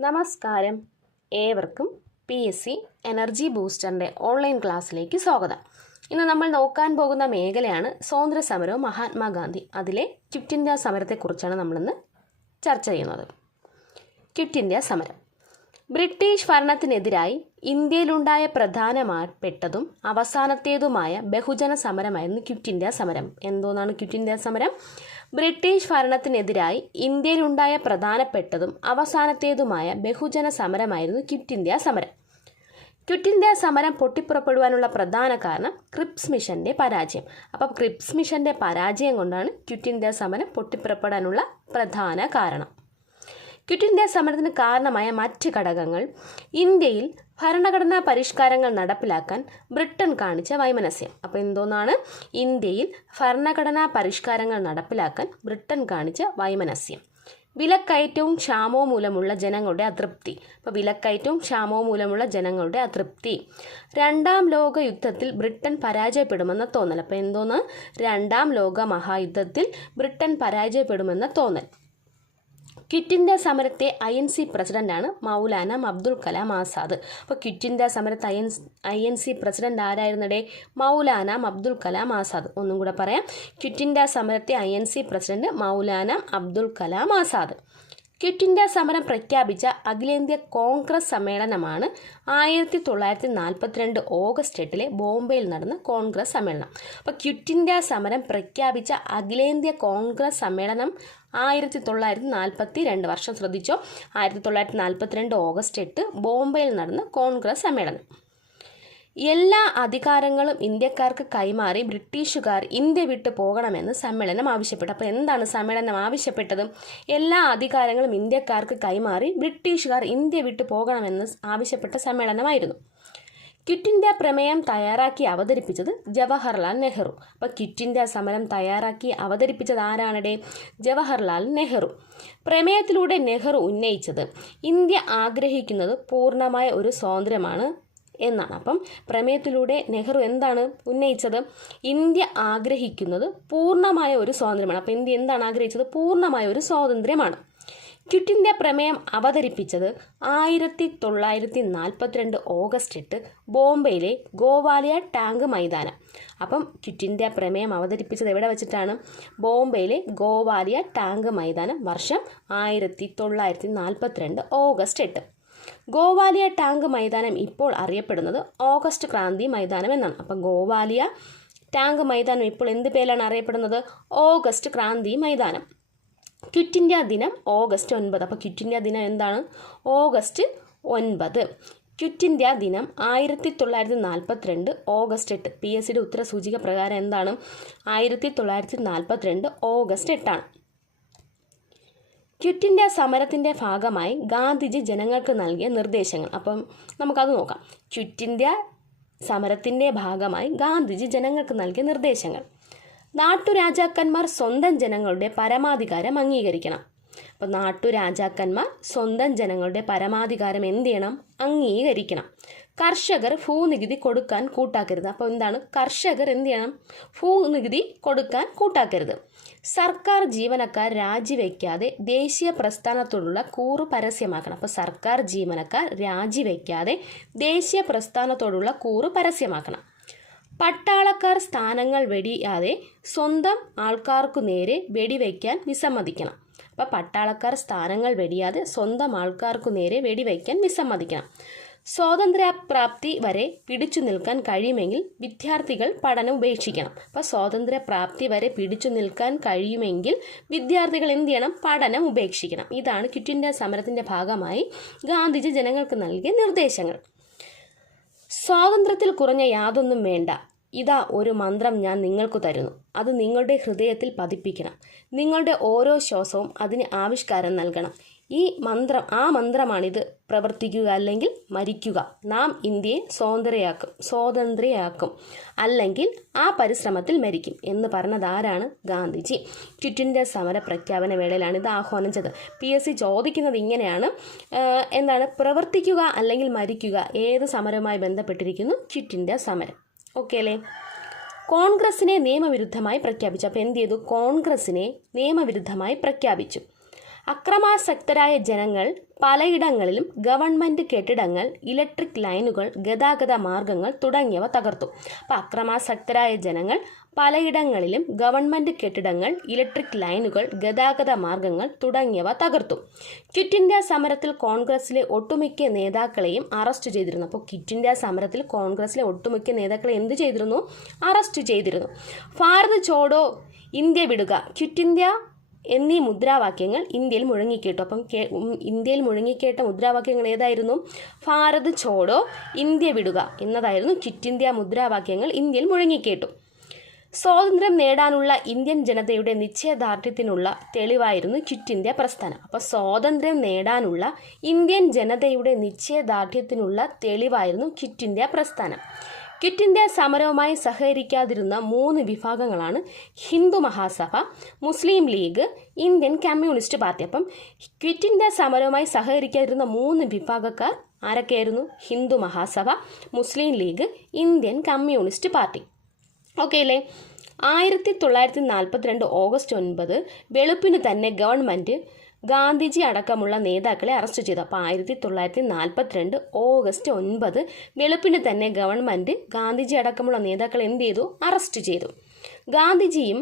നമസ്കാരം. ഏവർക്കും P S C energy ബൂസ്റ്ററിന്റെ ഓൺലൈൻ ക്ലാസ്സിലേക്ക് സ്വാഗതം. ഇന്ന് നമ്മൾ നോക്കാൻ പോകുന്ന മേഖലയാണ് സ്വാതന്ത്ര്യ സമരവും മഹാത്മാഗാന്ധി. അതിലെ ക്വിറ്റ് ഇന്ത്യ സമരത്തെക്കുറിച്ചാണ് നമ്മളിന്ന് ചർച്ച ചെയ്യുന്നത്. ക്വിറ്റ് ഇന്ത്യ സമരം. ബ്രിട്ടീഷ് ഭരണത്തിനെതിരായി ഇന്ത്യയിലുണ്ടായ പ്രധാനപ്പെട്ടതും അവസാനത്തേതുമായ ബഹുജന സമരമായിരുന്നു ക്വിറ്റ് ഇന്ത്യ സമരം. എന്തോന്നാണ് ക്വിറ്റ് ഇന്ത്യ സമരം? ബ്രിട്ടീഷ് ഭരണത്തിനെതിരായി ഇന്ത്യയിലുണ്ടായ പ്രധാനപ്പെട്ടതും അവസാനത്തേതുമായ ബഹുജന സമരമായിരുന്നു ക്വിറ്റ് ഇന്ത്യ സമരം. ക്വിറ്റ് ഇന്ത്യ സമരം പൊട്ടിപ്പുറപ്പെടുവാനുള്ള പ്രധാന കാരണം ക്രിപ്സ് മിഷന്റെ പരാജയം. അപ്പം ക്രിപ്സ് മിഷന്റെ പരാജയം കൊണ്ടാണ് ക്വിറ്റ് ഇന്ത്യ സമരം പൊട്ടിപ്പുറപ്പെടാനുള്ള പ്രധാന കാരണം. ക്വിറ്റ് ഇന്ത്യ സമരത്തിന് കാരണമായ മറ്റ് ഘടകങ്ങൾ ഇന്ത്യയിൽ ഭരണഘടനാ പരിഷ്കാരങ്ങൾ നടപ്പിലാക്കാൻ ബ്രിട്ടൻ കാണിച്ച വൈമനസ്യം. അപ്പോൾ എന്തോന്നാണ്? ഇന്ത്യയിൽ ഭരണഘടനാ പരിഷ്കാരങ്ങൾ നടപ്പിലാക്കാൻ ബ്രിട്ടൻ കാണിച്ച വൈമനസ്യം. വിലക്കയറ്റവും ക്ഷാമവും മൂലമുള്ള ജനങ്ങളുടെ അതൃപ്തി. അപ്പോൾ വിലക്കയറ്റവും ക്ഷാമവും മൂലമുള്ള ജനങ്ങളുടെ അതൃപ്തി. രണ്ടാം ലോക യുദ്ധത്തിൽ ബ്രിട്ടൻ പരാജയപ്പെടുമെന്ന തോന്നൽ. അപ്പോൾ എന്തോന്ന്? രണ്ടാം ലോക മഹായുദ്ധത്തിൽ ബ്രിട്ടൻ പരാജയപ്പെടുമെന്ന തോന്നൽ. ക്വിറ്റ് ഇന്ത്യ സമരത്തെ ഐ എൻ സി പ്രസിഡന്റാണ് മൗലാന അബ്ദുൽ കലാം ആസാദ്. അപ്പോൾ quit India സമരത്ത് I N I N C president ആരായിരുന്നടേ? Maulana Abdul Kalam Azad. ഒന്നും കൂടെ പറയാം. ക്വിറ്റ് ഇന്ത്യ സമരത്തെ I N C president Maulana Abdul Kalam Azad. Quit India സമരം പ്രഖ്യാപിച്ച അഖിലേന്ത്യാ കോൺഗ്രസ് സമ്മേളനമാണ് ആയിരത്തി തൊള്ളായിരത്തി നാൽപ്പത്തിരണ്ട് ഓഗസ്റ്റ് എട്ടിലെ ബോംബെയിൽ നടന്ന കോൺഗ്രസ് സമ്മേളനം. അപ്പോൾ ക്വിറ്റ് ഇന്ത്യ സമരം പ്രഖ്യാപിച്ച അഖിലേന്ത്യാ കോൺഗ്രസ് സമ്മേളനം ആയിരത്തി തൊള്ളായിരത്തി നാൽപ്പത്തി രണ്ട് വർഷം ശ്രദ്ധിച്ചോ? ആയിരത്തി തൊള്ളായിരത്തി നാൽപ്പത്തിരണ്ട് ഓഗസ്റ്റ് എട്ട് ബോംബെയിൽ നടന്ന കോൺഗ്രസ് സമ്മേളനം. എല്ലാ അധികാരങ്ങളും ഇന്ത്യക്കാർക്ക് കൈമാറി ബ്രിട്ടീഷുകാർ ഇന്ത്യ വിട്ടു പോകണമെന്ന് സമ്മേളനം ആവശ്യപ്പെട്ടു. അപ്പോൾ എന്താണ് സമ്മേളനം ആവശ്യപ്പെട്ടത്? എല്ലാ അധികാരങ്ങളും ഇന്ത്യക്കാർക്ക് കൈമാറി ബ്രിട്ടീഷുകാർ ഇന്ത്യ വിട്ടു പോകണമെന്ന് ആവശ്യപ്പെട്ട സമ്മേളനമായിരുന്നു. ക്വിറ്റ് ഇന്ത്യ പ്രമേയം തയ്യാറാക്കി അവതരിപ്പിച്ചത് ജവഹർലാൽ നെഹ്റു. അപ്പോൾ ക്വിറ്റ് ഇന്ത്യ സമരം തയ്യാറാക്കി അവതരിപ്പിച്ചത് ആരാണിടെ? ജവഹർലാൽ നെഹ്റു. പ്രമേയത്തിലൂടെ നെഹ്റു ഉന്നയിച്ചത് ഇന്ത്യ ആഗ്രഹിക്കുന്നത് പൂർണമായ ഒരു സ്വാതന്ത്ര്യമാണ് എന്നാണ്. അപ്പം പ്രമേയത്തിലൂടെ നെഹ്റു എന്താണ് ഉന്നയിച്ചത്? ഇന്ത്യ ആഗ്രഹിക്കുന്നത് പൂർണമായ ഒരു സ്വാതന്ത്ര്യമാണ്. അപ്പം ഇന്ത്യ എന്താണ് ആഗ്രഹിച്ചത്? പൂർണമായ ഒരു സ്വാതന്ത്ര്യമാണ്. ക്വിറ്റ് ഇന്ത്യ പ്രമേയം അവതരിപ്പിച്ചത് ആയിരത്തി തൊള്ളായിരത്തി നാൽപ്പത്തിരണ്ട് ഓഗസ്റ്റ് എട്ട് ബോംബെയിലെ ഗോവാലിയ ടാങ്ക് മൈതാനം. അപ്പം ക്വിറ്റ് ഇന്ത്യ പ്രമേയം അവതരിപ്പിച്ചത് എവിടെ വെച്ചിട്ടാണ്? ബോംബെയിലെ ഗോവാലിയ ടാങ്ക് മൈതാനം വർഷം ആയിരത്തി തൊള്ളായിരത്തി നാൽപ്പത്തിരണ്ട് ഓഗസ്റ്റ് എട്ട്. ഗോവാലിയ ടാങ്ക് മൈതാനം ഇപ്പോൾ അറിയപ്പെടുന്നത് ഓഗസ്റ്റ് ക്രാന്തി മൈതാനം എന്നാണ്. അപ്പം ഗോവാലിയ ടാങ്ക് മൈതാനം ഇപ്പോൾ എന്ത് പേരിലാണ് അറിയപ്പെടുന്നത്? ഓഗസ്റ്റ് ക്രാന്തി മൈതാനം. ക്വിറ്റ് ഇന്ത്യ ദിനം ഓഗസ്റ്റ് ഒൻപത്. അപ്പോൾ ക്വിറ്റ് ഇന്ത്യ ദിനം എന്താണ്? ഓഗസ്റ്റ് ഒൻപത്. ക്വിറ്റ് ഇന്ത്യ ദിനം ആയിരത്തി തൊള്ളായിരത്തി നാൽപ്പത്തിരണ്ട് ഓഗസ്റ്റ് എട്ട്. പി എസ് സിയുടെ ഉത്തരസൂചിക പ്രകാരം എന്താണ്? ആയിരത്തി തൊള്ളായിരത്തി നാൽപ്പത്തിരണ്ട് ഓഗസ്റ്റ് എട്ടാണ്. ക്വിറ്റ് ഇന്ത്യ സമരത്തിന്റെ ഭാഗമായി ഗാന്ധിജി ജനങ്ങൾക്ക് നൽകിയ നിർദ്ദേശങ്ങൾ. അപ്പം നമുക്കത് നോക്കാം. ക്വിറ്റ് ഇന്ത്യ സമരത്തിന്റെ ഭാഗമായി ഗാന്ധിജി ജനങ്ങൾക്ക് നൽകിയ നിർദ്ദേശങ്ങൾ. നാട്ടുരാജാക്കന്മാർ സ്വന്തം ജനങ്ങളുടെ പരമാധികാരം അംഗീകരിക്കണം. അപ്പോൾ നാട്ടുരാജാക്കന്മാർ സ്വന്തം ജനങ്ങളുടെ പരമാധികാരം എന്ത് ചെയ്യണം? അംഗീകരിക്കണം. കർഷകർ ഭൂനികുതി കൊടുക്കാൻ കൂട്ടാക്കരുത്. അപ്പോൾ എന്താണ്? കർഷകർ എന്ത് ചെയ്യണം? ഭൂനികുതി കൊടുക്കാൻ കൂട്ടാക്കരുത്. സർക്കാർ ജീവനക്കാർ രാജിവെക്കാതെ ദേശീയ പ്രസ്ഥാനത്തോടുള്ള കൂറ് പരസ്യമാക്കണം. അപ്പോൾ സർക്കാർ ജീവനക്കാർ രാജിവെക്കാതെ ദേശീയ പ്രസ്ഥാനത്തോടുള്ള കൂറ് പരസ്യമാക്കണം. പട്ടാളക്കാർ സ്ഥാനങ്ങൾ വെടിയാതെ സ്വന്തം ആൾക്കാർക്കു നേരെ വെടിവെക്കാൻ വിസമ്മതിക്കണം. അപ്പോൾ പട്ടാളക്കാർ സ്ഥാനങ്ങൾ വെടിയാതെ സ്വന്തം ആൾക്കാർക്കു നേരെ വെടിവെക്കാൻ വിസമ്മതിക്കണം. സ്വാതന്ത്ര്യപ്രാപ്തി വരെ പിടിച്ചു നിൽക്കാൻ കഴിയുമെങ്കിൽ വിദ്യാർത്ഥികൾ പഠനം ഉപേക്ഷിക്കണം. അപ്പോൾ സ്വാതന്ത്ര്യപ്രാപ്തി വരെ പിടിച്ചു നിൽക്കാൻ കഴിയുമെങ്കിൽ വിദ്യാർത്ഥികൾ എന്ത് ചെയ്യണം? പഠനം ഉപേക്ഷിക്കണം. ഇതാണ് ക്വിറ്റ് ഇന്ത്യ സമരത്തിന്റെ ഭാഗമായി ഗാന്ധിജി ജനങ്ങൾക്ക് നൽകിയ നിർദ്ദേശങ്ങൾ. സ്വാതന്ത്ര്യത്തിൽ കുറഞ്ഞ യാതൊന്നും വേണ്ട. ഇതാ ഒരു മന്ത്രം ഞാൻ നിങ്ങൾക്ക് തരുന്നു. അത് നിങ്ങളുടെ ഹൃദയത്തിൽ പതിപ്പിക്കണം. നിങ്ങളുടെ ഓരോ ശ്വാസവും അതിന് ആവിഷ്കാരം നൽകണം. ഈ മന്ത്രം ആ മന്ത്രമാണിത്. പ്രവർത്തിക്കുക അല്ലെങ്കിൽ മരിക്കുക. നാം ഇന്ത്യയെ സ്വാതന്ത്ര്യയാക്കും സ്വാതന്ത്ര്യയാക്കും അല്ലെങ്കിൽ ആ പരിശ്രമത്തിൽ മരിക്കും എന്ന് പറഞ്ഞത് ആരാണ് ഗാന്ധിജി. ക്വിറ്റ് ഇന്ത്യ സമര പ്രഖ്യാപന വേളയിലാണ് ഇത് ആഹ്വാനം ചെയ്തത് പി എസ് സി ചോദിക്കുന്നത് ഇങ്ങനെയാണ് എന്താണ് പ്രവർത്തിക്കുക അല്ലെങ്കിൽ മരിക്കുക ഏത് സമരവുമായി ബന്ധപ്പെട്ടിരിക്കുന്നു ക്വിറ്റ് ഇന്ത്യ സമരം. ഓക്കെ അല്ലേ? കോൺഗ്രസിനെ നിയമവിരുദ്ധമായി പ്രഖ്യാപിച്ചു. അപ്പോൾ എന്ത് ചെയ്തു? കോൺഗ്രസിനെ നിയമവിരുദ്ധമായി പ്രഖ്യാപിച്ചു. അക്രമാസക്തരായ ജനങ്ങൾ പലയിടങ്ങളിലും ഗവൺമെന്റ് കെട്ടിടങ്ങൾ ഇലക്ട്രിക് ലൈനുകൾ ഗതാഗത മാർഗങ്ങൾ തുടങ്ങിയവ തകർത്തു. അപ്പം അക്രമാസക്തരായ ജനങ്ങൾ പലയിടങ്ങളിലും ഗവൺമെന്റ് കെട്ടിടങ്ങൾ ഇലക്ട്രിക് ലൈനുകൾ ഗതാഗത മാർഗങ്ങൾ തുടങ്ങിയവ തകർത്തു. ക്വിറ്റ് ഇന്ത്യ സമരത്തിൽ കോൺഗ്രസിലെ ഒട്ടുമിക്ക നേതാക്കളെയും അറസ്റ്റ് ചെയ്തിരുന്നു. അപ്പോൾ ക്വിറ്റ് ഇന്ത്യ സമരത്തിൽ കോൺഗ്രസിലെ ഒട്ടുമിക്ക നേതാക്കളെ എന്ത് ചെയ്തിരുന്നു? അറസ്റ്റ് ചെയ്തിരുന്നു. ഭാരത് ചോഡോ ഇന്ത്യ വിടുക. ക്വിറ്റ് ഇന്ത്യ എന്നീ മുദ്രാവാക്യങ്ങൾ ഇന്ത്യയിൽ മുഴങ്ങിക്കേട്ടു. അപ്പം ഇന്ത്യയിൽ മുഴങ്ങിക്കേട്ട മുദ്രാവാക്യങ്ങൾ ഏതായിരുന്നു? ഭാരത് ചോടോ ഇന്ത്യ വിടുക എന്നതായിരുന്നു ക്വിറ്റ് ഇന്ത്യ മുദ്രാവാക്യങ്ങൾ ഇന്ത്യയിൽ മുഴങ്ങിക്കേട്ടു. സ്വാതന്ത്ര്യം നേടാനുള്ള ഇന്ത്യൻ ജനതയുടെ നിശ്ചയദാർഢ്യത്തിനുള്ള തെളിവായിരുന്നു ക്വിറ്റ് ഇന്ത്യ പ്രസ്ഥാനം. അപ്പോൾ സ്വാതന്ത്ര്യം നേടാനുള്ള ഇന്ത്യൻ ജനതയുടെ നിശ്ചയദാർഢ്യത്തിനുള്ള തെളിവായിരുന്നു ക്വിറ്റ് ഇന്ത്യ പ്രസ്ഥാനം. ക്വിറ്റ് ഇന്ത്യ സമരവുമായി സഹകരിക്കാതിരുന്ന മൂന്ന് വിഭാഗങ്ങളാണ് Hindu Mahasabha Muslim League Indian communist party. അപ്പം ക്വിറ്റ് ഇന്ത്യ സമരവുമായി സഹകരിക്കാതിരുന്ന മൂന്ന് വിഭാഗക്കാർ ആരൊക്കെയായിരുന്നു? Hindu Mahasabha Muslim League Indian communist party. Okay അല്ലേ? ആയിരത്തി തൊള്ളായിരത്തി നാൽപ്പത്തിരണ്ട് ഓഗസ്റ്റ് ഒൻപത് വെളുപ്പിന് തന്നെ ഗവൺമെന്റ് ഗാന്ധിജി അടക്കമുള്ള നേതാക്കളെ അറസ്റ്റ് ചെയ്തു. അപ്പോൾ ആയിരത്തി തൊള്ളായിരത്തി നാൽപ്പത്തിരണ്ട് ഓഗസ്റ്റ് ഒൻപത് വെളുപ്പിന് തന്നെ ഗവൺമെന്റ് ഗാന്ധിജി അടക്കമുള്ള നേതാക്കളെ എന്ത് ചെയ്തു? അറസ്റ്റ് ചെയ്തു. ഗാന്ധിജിയും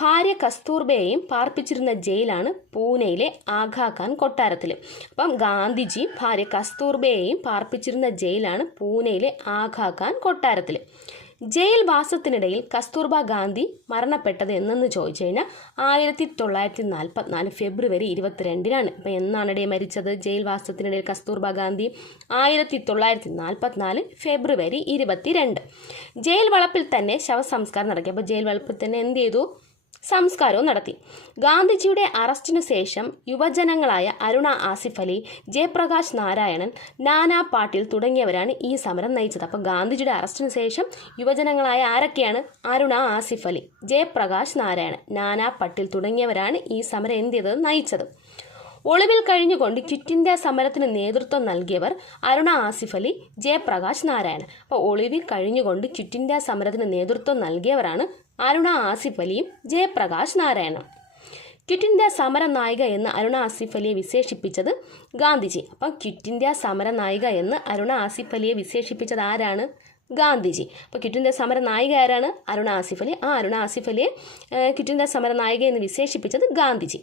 ഭാര്യ കസ്തൂർബയെയും പാർപ്പിച്ചിരുന്ന ജയിലാണ് പൂനെയിലെ ആഘാഖാൻ കൊട്ടാരത്തിൽ അപ്പം ഗാന്ധിജി ഭാര്യ കസ്തൂർബയെയും പാർപ്പിച്ചിരുന്ന ജയിലാണ് പൂനെയിലെ ആഘാഖാൻ കൊട്ടാരത്തിൽ ജയിൽ വാസത്തിനിടയിൽ കസ്തൂർബ ഗാന്ധി മരണപ്പെട്ടത് എന്നെന്ന് ചോദിച്ചു കഴിഞ്ഞാൽ ആയിരത്തി തൊള്ളായിരത്തി നാൽപ്പത്തിനാല് ഫെബ്രുവരി ഇരുപത്തിരണ്ടിനാണ്. ഇപ്പം എന്നാണ് ഇടയിൽ മരിച്ചത്? ജയിൽ വാസത്തിനിടയിൽ കസ്തൂർബ ഗാന്ധി ആയിരത്തി തൊള്ളായിരത്തി നാൽപ്പത്തിനാല് ഫെബ്രുവരി ഇരുപത്തിരണ്ട്. ജയിൽ വളപ്പിൽ തന്നെ ശവസംസ്കാരം നടക്കി. അപ്പോൾ ജയിൽ വളപ്പിൽ തന്നെ എന്ത് ചെയ്തു? സംസ്കാരവും നടത്തി. ഗാന്ധിജിയുടെ അറസ്റ്റിനു ശേഷം യുവജനങ്ങളായ അരുണ ആസിഫ് അലി ജയപ്രകാശ് നാരായണൻ നാനാ പാട്ടീൽ തുടങ്ങിയവരാണ് ഈ സമരം നയിച്ചത്. അപ്പോൾ ഗാന്ധിജിയുടെ അറസ്റ്റിനു ശേഷം യുവജനങ്ങളായ ആരൊക്കെയാണ്? അരുണ ആസിഫ് അലി ജയപ്രകാശ് നാരായണൻ നാനാ പട്ടീൽ തുടങ്ങിയവരാണ് ഈ സമരം എന്ത് ചെയ്തത് നയിച്ചത്. ഒളിവിൽ കഴിഞ്ഞുകൊണ്ട് ക്വിറ്റ് ഇന്ത്യ സമരത്തിന് നേതൃത്വം നൽകിയവർ അരുണ ആസിഫ് അലി ജയപ്രകാശ് നാരായണൻ. അപ്പോൾ ഒളിവിൽ കഴിഞ്ഞുകൊണ്ട് ക്വിറ്റ് ഇന്ത്യ സമരത്തിന് നേതൃത്വം നൽകിയവരാണ് അരുണ ആസിഫ് അലിയും ജയപ്രകാശ് നാരായണൻ ക്വിറ്റ് ഇന്ത്യ സമര നായിക എന്ന് അരുണ ആസിഫ് അലിയെ വിശേഷിപ്പിച്ചത് ഗാന്ധിജി. അപ്പം ക്വിറ്റ് ഇന്ത്യ സമര നായിക എന്ന് അരുണ ആസിഫ് അലിയെ വിശേഷിപ്പിച്ചത് ആരാണ്? ഗാന്ധിജി. അപ്പോൾ ക്വിറ്റ് ഇന്ത്യ സമര നായിക ആരാണ്? അരുണ ആസിഫ് അലി. ആ അരുണ ആസിഫ് അലിയെ ക്വിറ്റ് ഇന്ത്യ സമര നായിക എന്ന് വിശേഷിപ്പിച്ചത് ഗാന്ധിജി.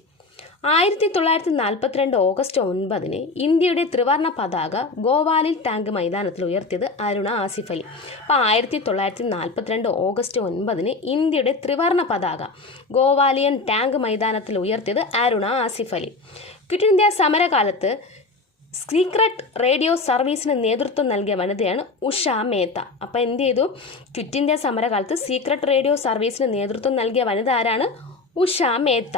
ആയിരത്തി തൊള്ളായിരത്തി നാൽപ്പത്തിരണ്ട് ഓഗസ്റ്റ് ഒൻപതിന് ഇന്ത്യയുടെ ത്രിവർണ പതാക ഗോവാലിൽ ടാങ്ക് മൈതാനത്തിൽ ഉയർത്തിയത് അരുണ ആസിഫ് അലി. അപ്പോൾ ആയിരത്തി തൊള്ളായിരത്തി നാൽപ്പത്തിരണ്ട് ഓഗസ്റ്റ് ഒൻപതിന് ഇന്ത്യയുടെ ത്രിവർണ പതാക ഗോവാലിയൻ ടാങ്ക് മൈതാനത്തിൽ ഉയർത്തിയത് അരുണ ആസിഫ് അലി. ക്വിറ്റ് ഇന്ത്യ സമരകാലത്ത് സീക്രട്ട് റേഡിയോ സർവീസിന് നേതൃത്വം നൽകിയ വനിതയാണ് ഉഷ മേത്ത. അപ്പോൾ എന്ത് ചെയ്തു? ക്വിറ്റ് ഇന്ത്യ സമരകാലത്ത് സീക്രട്ട് റേഡിയോ സർവീസിന് നേതൃത്വം നൽകിയ വനിത ആരാണ്? ഉഷ മേത്ത.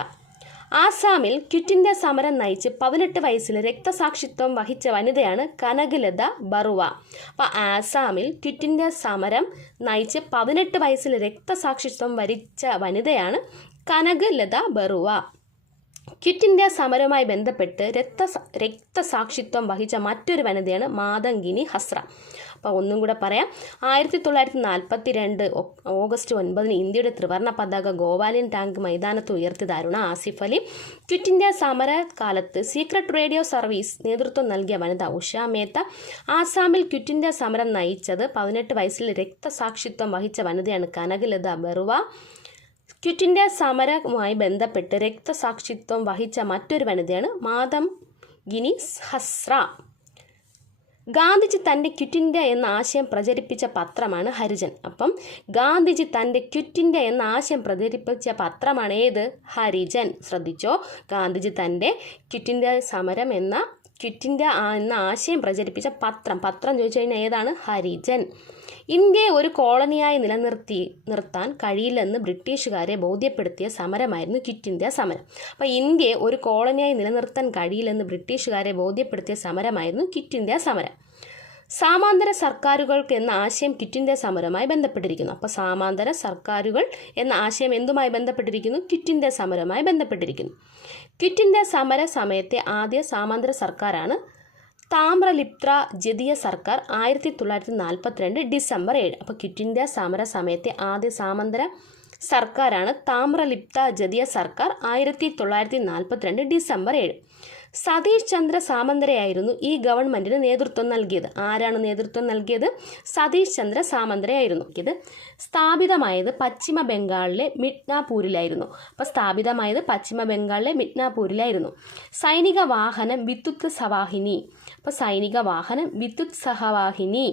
ആസാമിൽ ക്വിറ്റ് ഇന്ത്യ സമരം നയിച്ച് പതിനെട്ട് വയസ്സിൽ രക്തസാക്ഷിത്വം വഹിച്ച വനിതയാണ് കനകലത ബറുവ. അപ്പോൾ ആസാമിൽ ക്വിറ്റ് ഇന്ത്യ സമരം നയിച്ച് പതിനെട്ട് വയസ്സിൽ രക്തസാക്ഷിത്വം വരിച്ച വനിതയാണ് കനകലത ബറുവ. ക്വിറ്റ് ഇന്ത്യ സമരവുമായി ബന്ധപ്പെട്ട് രക്ത രക്തസാക്ഷിത്വം വഹിച്ച മറ്റൊരു വനിതയാണ് മാതങ്കിനി ഹസ്ര. അപ്പോൾ ഒന്നും കൂടെ പറയാം. ആയിരത്തി തൊള്ളായിരത്തി നാൽപ്പത്തി രണ്ട് ഓഗസ്റ്റ് ഒൻപതിന് ഇന്ത്യയുടെ ത്രിവർണ പതാക ഗോവാലിയൻ ടാങ്ക് മൈതാനത്ത് ഉയർത്തിയതാരുണ ആസിഫ് അലി. ക്വിറ്റ് ഇന്ത്യ സമര കാലത്ത് സീക്രട്ട് റേഡിയോ സർവീസ് നേതൃത്വം നൽകിയ വനിത ഉഷ മേത്ത ആസാമിൽ ക്വിറ്റ് ഇന്ത്യ സമരം നയിച്ചത് പതിനെട്ട് വയസ്സിൽ രക്തസാക്ഷിത്വം വഹിച്ച വനിതയാണ് കനകലത ബറുവ. ക്വിറ്റ് ഇന്ത്യ സമരവുമായി ബന്ധപ്പെട്ട് രക്തസാക്ഷിത്വം വഹിച്ച മറ്റൊരു വനിതയാണ് മാതം ഗിനിസ് ഹസ്ര. ഗാന്ധിജി തന്റെ ക്വിറ്റ് ഇന്ത്യ എന്ന ആശയം പ്രചരിപ്പിച്ച പത്രമാണ് ഹരിജൻ. അപ്പം ഗാന്ധിജി തന്റെ ക്വിറ്റ് ഇന്ത്യ എന്ന ആശയം പ്രചരിപ്പിച്ച പത്രമാണ് ഏത്? ഹരിജൻ. ശ്രദ്ധിച്ചോ? ഗാന്ധിജി തന്റെ ക്വിറ്റ് ഇന്ത്യ സമരം എന്ന ക്വിറ്റ് എന്ന ആശയം പ്രചരിപ്പിച്ച പത്രം. പത്രം ചോദിച്ചു കഴിഞ്ഞാൽ ഏതാണ്? ഹരിജൻ. ഇന്ത്യയെ ഒരു കോളനിയായി നിലനിർത്തി നിർത്താൻ കഴിയില്ലെന്ന് ബ്രിട്ടീഷുകാരെ ബോധ്യപ്പെടുത്തിയ സമരമായിരുന്നു ക്വിറ്റ് ഇന്ത്യ സമരം. അപ്പോൾ ഇന്ത്യയെ ഒരു കോളനിയായി നിലനിർത്താൻ കഴിയില്ലെന്ന് ബ്രിട്ടീഷുകാരെ ബോധ്യപ്പെടുത്തിയ സമരമായിരുന്നു ക്വിറ്റ് ഇന്ത്യ സമരം. സാമാന്തര സർക്കാരുകൾക്ക് എന്ന ആശയം ക്വിറ്റ് ഇന്ത്യ സമരവുമായി ബന്ധപ്പെട്ടിരിക്കുന്നു. അപ്പോൾ സാമാന്തര സർക്കാരുകൾ എന്ന ആശയം എന്തുമായി ബന്ധപ്പെട്ടിരിക്കുന്നു? ക്വിറ്റ് ഇന്ത്യ സമരവുമായി ബന്ധപ്പെട്ടിരിക്കുന്നു. ഇന്ത്യ സമര സമയത്തെ ആദ്യ സാമാന്തര സർക്കാരാണ് താമ്രലിപ്ത്ര ജതിയ സർക്കാർ ആയിരത്തി തൊള്ളായിരത്തി നാൽപ്പത്തിരണ്ട് ഡിസംബർ ഏഴ്. അപ്പോൾ ക്വിറ്റ് ഇന്ത്യ സമര സമയത്തെ ആദ്യ സാമന്തര സർക്കാരാണ് താമ്രലിപ്ത ജതിയ സർക്കാർ ആയിരത്തി തൊള്ളായിരത്തി നാൽപ്പത്തിരണ്ട് ഡിസംബർ ഏഴ്. സതീഷ് ചന്ദ്ര സാമന്തരയായിരുന്നു ഈ ഗവൺമെന്റിന് നേതൃത്വം നൽകിയത്. ആരാണ് നേതൃത്വം നൽകിയത്? സതീഷ് ചന്ദ്ര സാമന്തരയായിരുന്നു ഇത് സ്ഥാപിതമായത് പശ്ചിമ ബംഗാളിലെ മിഡ്നാപൂരിലായിരുന്നു. അപ്പോൾ സ്ഥാപിതമായത് പശ്ചിമ ബംഗാളിലെ മിഡ്നാപൂരിലായിരുന്നു. സൈനിക വാഹനം വിദ്യുത് സവാഹിനി. അപ്പോൾ സൈനിക വാഹനം വിദ്യുത് സഹവാഹിനി.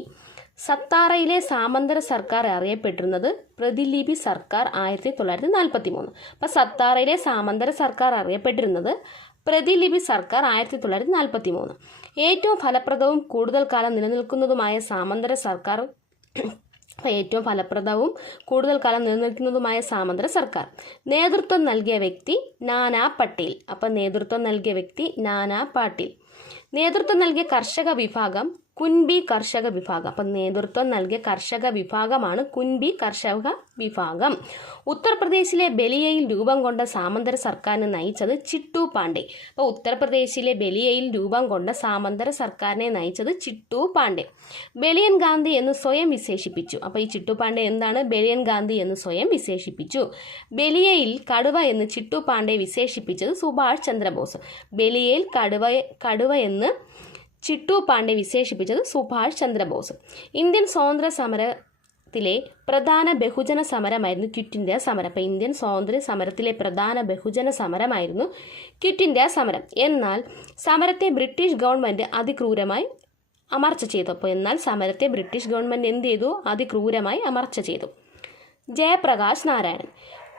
സത്താറയിലെ സാമന്തര സർക്കാർ അറിയപ്പെട്ടിരുന്നത് പ്രതിലിപി സർക്കാർ ആയിരത്തി തൊള്ളായിരത്തി നാൽപ്പത്തി മൂന്ന് അപ്പോൾ സത്താറയിലെ സാമന്തര സർക്കാർ അറിയപ്പെട്ടിരുന്നത് പ്രതിലിപി സർക്കാർ ആയിരത്തി തൊള്ളായിരത്തി നാൽപ്പത്തി മൂന്ന് ഏറ്റവും ഫലപ്രദവും കൂടുതൽ കാലം നിലനിൽക്കുന്നതുമായ സാമന്തര സർക്കാർ ഏറ്റവും ഫലപ്രദവും കൂടുതൽ കാലം നിലനിൽക്കുന്നതുമായ സാമന്തര സർക്കാർ. നേതൃത്വം നൽകിയ വ്യക്തി നാനാ പട്ടേൽ. അപ്പം നേതൃത്വം നൽകിയ വ്യക്തി നാനാ പാട്ടീൽ. നേതൃത്വം നൽകിയ കർഷക വിഭാഗം കുൻബി കർഷക വിഭാഗം. അപ്പം നേതൃത്വം നൽകിയ കർഷക വിഭാഗമാണ് കുൻബി കർഷക വിഭാഗം. ഉത്തർപ്രദേശിലെ ബലിയയിൽ രൂപം കൊണ്ട സാമന്തര സർക്കാരിനെ നയിച്ചത് ചിട്ടു പാണ്ഡെ. അപ്പോൾ ഉത്തർപ്രദേശിലെ ബലിയയിൽ രൂപം കൊണ്ട സാമന്തര സർക്കാരിനെ നയിച്ചത് ചിട്ടു പാണ്ഡെ. ബലിയൻ ഗാന്ധി എന്ന് സ്വയം വിശേഷിപ്പിച്ചു. അപ്പോൾ ഈ ചിട്ടു പാണ്ഡെ എന്താണ്? ബലിയൻ ഗാന്ധി എന്ന് സ്വയം വിശേഷിപ്പിച്ചു. ബലിയയിൽ കടുവ എന്ന് ചിട്ടു പാണ്ഡെ വിശേഷിപ്പിച്ചത് സുഭാഷ് ചന്ദ്രബോസ്. ബലിയയിൽ കടുവ കടുവ എന്ന് ചിട്ടു പാണ്ഡെ വിശേഷിപ്പിച്ചത് സുഭാഷ് ചന്ദ്രബോസ്. ഇന്ത്യൻ സ്വാതന്ത്ര്യ സമരത്തിലെ പ്രധാന ബഹുജന സമരമായിരുന്നു ക്വിറ്റ് ഇന്ത്യ സമരം. അപ്പോൾ ഇന്ത്യൻ സ്വാതന്ത്ര്യ സമരത്തിലെ പ്രധാന ബഹുജന സമരമായിരുന്നു ക്വിറ്റ് ഇന്ത്യ സമരം. എന്നാൽ സമരത്തെ ബ്രിട്ടീഷ് ഗവൺമെന്റ് അതിക്രൂരമായി അമർച്ച ചെയ്തു. അപ്പോൾ എന്നാൽ സമരത്തെ ബ്രിട്ടീഷ് ഗവൺമെന്റ് എന്ത് ചെയ്തു? അതിക്രൂരമായി അമർച്ച ചെയ്തു. ജയപ്രകാശ് നാരായണൻ.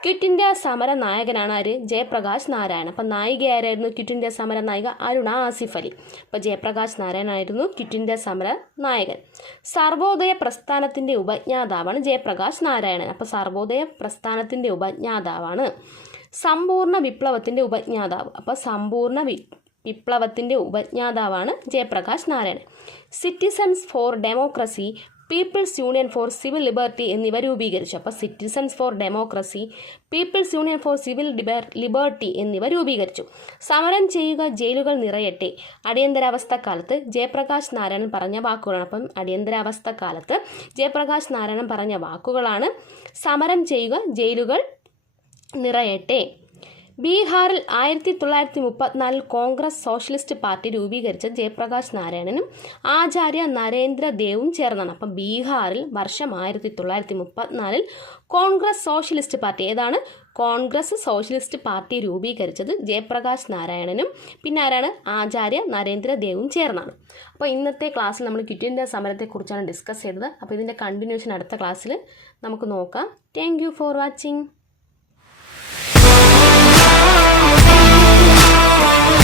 ക്വിറ്റ് ഇന്ത്യ സമര നായകനാണ് ആര്? ജയപ്രകാശ് നാരായണൻ. അപ്പം നായിക ആരായിരുന്നു ക്വിറ്റ് ഇന്ത്യ സമര നായിക അരുണ ആസിഫ് അലി. അപ്പോൾ ജയപ്രകാശ് നാരായണായിരുന്നു ക്വിറ്റ് ഇന്ത്യ സമര നായകൻ സർവോദയ പ്രസ്ഥാനത്തിന്റെ ഉപജ്ഞാതാവാണ് ജയപ്രകാശ് നാരായണൻ. അപ്പോൾ സർവോദയ പ്രസ്ഥാനത്തിന്റെ ഉപജ്ഞാതാവാണ് സമ്പൂർണ വിപ്ലവത്തിന്റെ ഉപജ്ഞാതാവ്. അപ്പോൾ സമ്പൂർണ വി വിപ്ലവത്തിന്റെ ഉപജ്ഞാതാവാണ് Jayaprakash Narayanan. Citizens for democracy people's union for civil liberty എന്നിവ രൂപീകരിച്ചു. അപ്പോൾ citizens for democracy people's union for civil liber liberty എന്നിവ രൂപീകരിച്ചു. സമരം ചെയ്യുക ജയിലുകൾ നിറയട്ടെ. അടിയന്തരാവസ്ഥ കാലത്ത് ജയപ്രകാശ് നാരായണൻ പറഞ്ഞ വാക്കുകളാണ്. അപ്പം അടിയന്തരാവസ്ഥ കാലത്ത് ജയപ്രകാശ് നാരായണൻ പറഞ്ഞ വാക്കുകളാണ്. സമരം ചെയ്യുക ജയിലുകൾ നിറയട്ടെ. ബീഹാറിൽ ആയിരത്തി തൊള്ളായിരത്തി മുപ്പത്തിനാലിൽ കോൺഗ്രസ് സോഷ്യലിസ്റ്റ് പാർട്ടി രൂപീകരിച്ച ജയപ്രകാശ് നാരായണനും ആചാര്യ നരേന്ദ്രദേവും ചേർന്നാണ്. അപ്പം ബീഹാറിൽ വർഷം ആയിരത്തി തൊള്ളായിരത്തി മുപ്പത്തിനാലിൽ കോൺഗ്രസ് സോഷ്യലിസ്റ്റ് പാർട്ടി ഏതാണ്? കോൺഗ്രസ് സോഷ്യലിസ്റ്റ് പാർട്ടി രൂപീകരിച്ചത് ജയപ്രകാശ് നാരായണനും പിന്നെ ആരാണ്? ആചാര്യ നരേന്ദ്രദേവും ചേർന്നാണ്. അപ്പോൾ ഇന്നത്തെ ക്ലാസ്സിൽ നമ്മൾ ഇന്ത്യ സമരത്തെക്കുറിച്ചാണ് ഡിസ്കസ് ചെയ്തത്. അപ്പോൾ ഇതിന്റെ കണ്ടിന്യൂഷൻ അടുത്ത ക്ലാസ്സിൽ നമുക്ക് നോക്കാം. Thank for watching Música